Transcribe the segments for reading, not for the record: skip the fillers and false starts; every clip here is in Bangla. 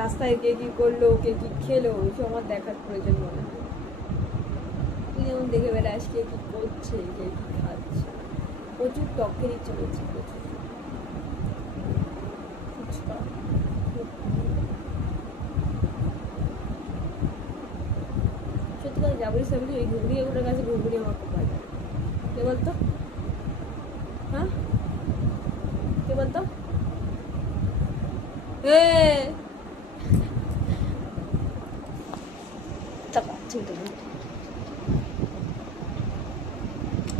রাস্তায় কে কি করলো, কে কি খেলো, ওইসব আমার দেখার প্রয়োজন মনে হয়। তুই যেমন দেখে বেড়াস কে কি করছে, কে কি খাচ্ছে। প্রচুর টকের ইচ্ছা করছে, প্রচুর ফুচকা। সত্যি কথা যাবই সামনে ওই ঘুগনি ওটার কাছে ঘুগনি আমার খুব ভালো লাগে। কে বলতো? হ্যাঁ, কে বলতো? এ তা পাচ্ছি তো।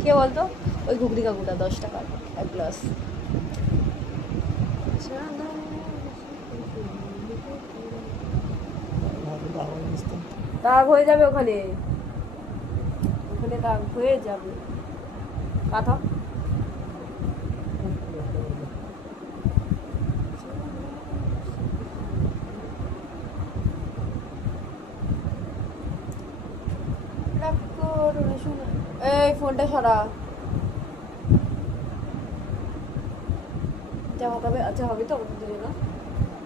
কে বলতো? ওই ঘুগনি কাকুটা 10 টাকা এক গ্লাস। দাগ হয়ে যাবে ওখানে, ওখানে দাগ হয়ে যাবে। কথা এই ফোনটা সরা। যা ভাত হবে, আচ্ছা হবে তো আমাদের দুজনে,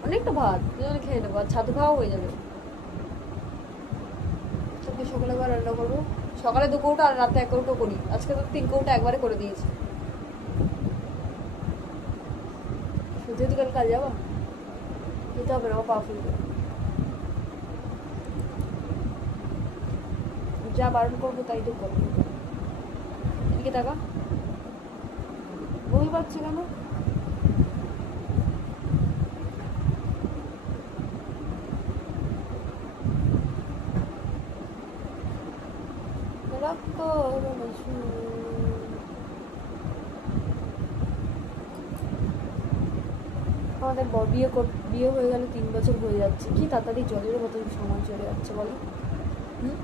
অনেকটা ভাত দুজনে খেয়ে নেবো, আর ছাতু খাওয়া হয়ে যাবে। তোকে সকালে আবার রান্না করবো, সকালে 2 কৌটা আর রাতে 1 কৌটো করি। আজকে তো 3 কৌটা একবারে করে দিয়েছি। সত্যি তুই কাল যাবা? যেতে হবে না, পা ফুলবে। যা বারণ করবো তাই তো করবো। এদিকে টাকা বই পাচ্ছে কেন? আমাদের বিয়ে হয়ে গেলে 3 বছর হয়ে যাচ্ছে, কি তাড়াতাড়ি জলের মতো সময় চলে যাচ্ছে বলো। হুম।